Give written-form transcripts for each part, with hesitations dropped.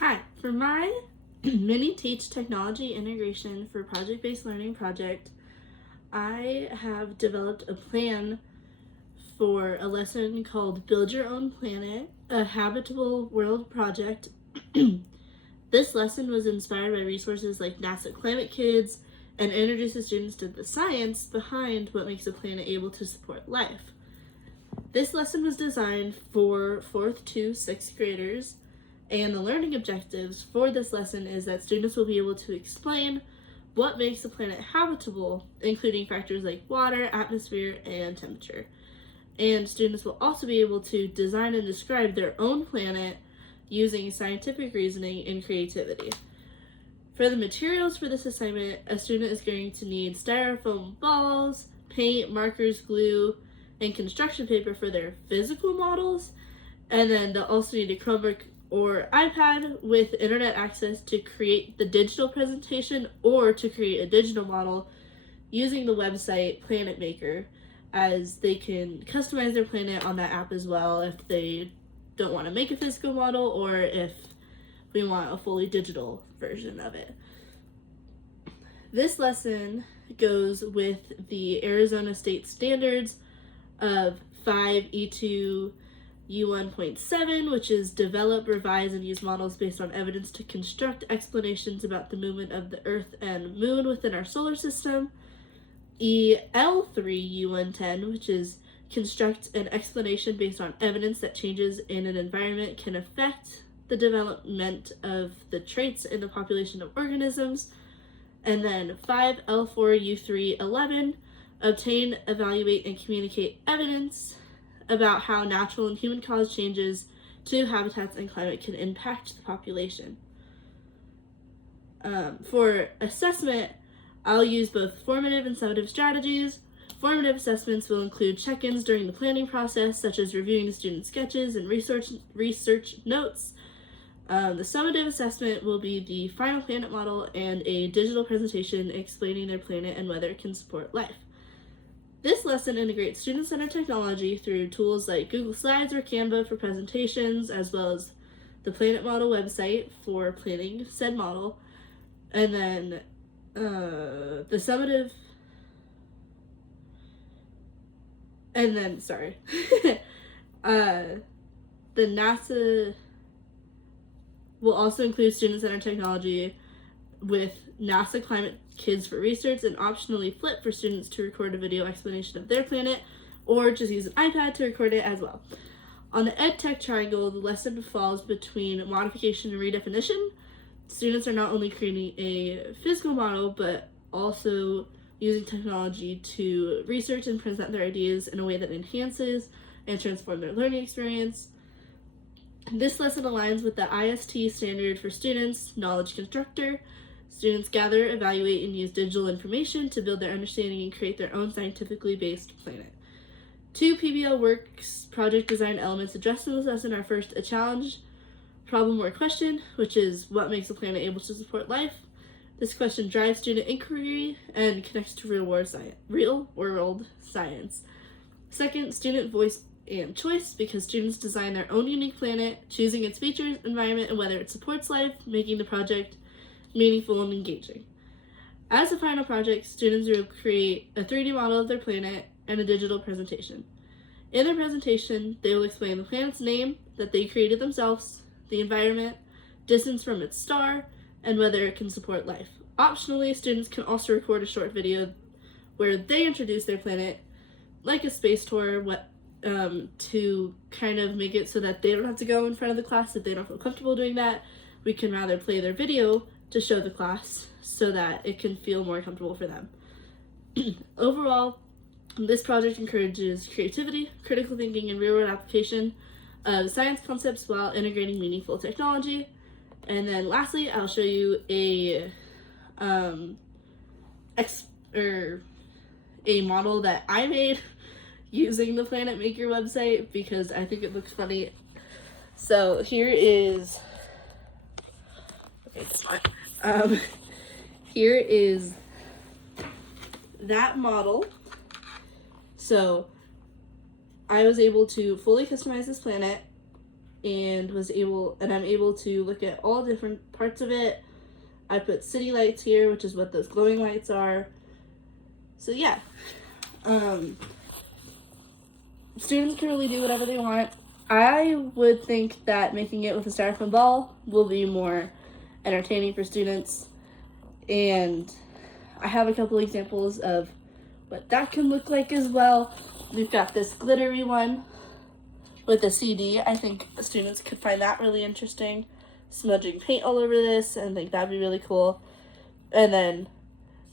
Hi, for my mini teach technology integration for project-based learning project, I have developed a plan for a lesson called Build Your Own Planet, a Habitable World Project. This lesson was inspired by resources like NASA Climate Kids and introduces students to the science behind what makes a planet able to support life. This lesson was designed for 4th to 6th graders, and the learning objectives for this lesson is that students will be able to explain what makes the planet habitable, including factors like water, atmosphere, and temperature. And students will also be able to design and describe their own planet using scientific reasoning and creativity. For the materials for this assignment, a student is going to need styrofoam balls, paint, markers, glue, and construction paper for their physical models, and then they'll also need a Chromebook or iPad with internet access to create the digital presentation or to create a digital model using the website Planet Maker, as they can customize their planet on that app as well if they don't want to make a physical model or if we want a fully digital version of it. This lesson goes with the Arizona State Standards of 5E2 U1.7, which is develop, revise, and use models based on evidence to construct explanations about the movement of the Earth and Moon within our solar system. EL3 U110, which is construct an explanation based on evidence that changes in an environment can affect the development of the traits in the population of organisms. And then 5L4U311, obtain, evaluate, and communicate evidence about how natural and human-caused changes to habitats and climate can impact the population. For assessment, I'll use both formative and summative strategies. Formative assessments will include check-ins during the planning process, such as reviewing the student sketches and research notes. The summative assessment will be the final planet model and a digital presentation explaining their planet and whether it can support life. This lesson integrates student-centered technology through tools like Google Slides or Canva for presentations, as well as the Planet Model website for planning said model, and then the summative, and then, the NASA will also include student-centered technology with NASA Climate Kids for research, and optionally flip for students to record a video explanation of their planet, or just use an iPad to record it as well. On the EdTech triangle, the lesson falls between modification and redefinition. Students are not only creating a physical model, but also using technology to research and present their ideas in a way that enhances and transforms their learning experience. This lesson aligns with the IST standard for students, Knowledge Constructor. Students gather, evaluate, and use digital information to build their understanding and create their own scientifically based planet. 2 PBL Works project design elements addressed in this lesson are first, a challenge, problem, or question, which is what makes a planet able to support life. This question drives student inquiry and connects to real world science. Second, student voice and choice, because students design their own unique planet, choosing its features, environment, and whether it supports life, making the project meaningful and engaging. As a final project, students will create a 3D model of their planet and a digital presentation. In their presentation, they will explain the planet's name that they created themselves, the environment, distance from its star, and whether it can support life. Optionally, students can also record a short video where they introduce their planet, like a space tour, to kind of make it so that they don't have to go in front of the class if they don't feel comfortable doing that. We can rather play their video to show the class so that it can feel more comfortable for them. Overall, this project encourages creativity, critical thinking, and real-world application of science concepts while integrating meaningful technology. And then lastly, I'll show you a model that I made using the Planet Maker website because I think it looks funny. So here is, okay, smart. Here is that model. So I was able to fully customize this planet and I'm able to look at all different parts of it. I put city lights here, which is what those glowing lights are. So yeah, students can really do whatever they want. I would think that making it with a styrofoam ball will be more entertaining for students, and I have a couple examples of what that can look like as well. We've got this glittery one with a CD. I think students could find that really interesting. Smudging paint all over this, and think that'd be really cool. And then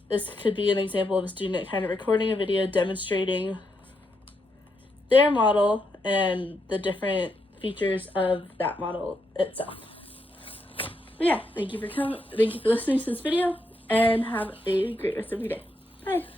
this could be an example of a student kind of recording a video demonstrating their model and the different features of that model itself. But yeah, thank you for listening to this video, and have a great rest of your day. Bye.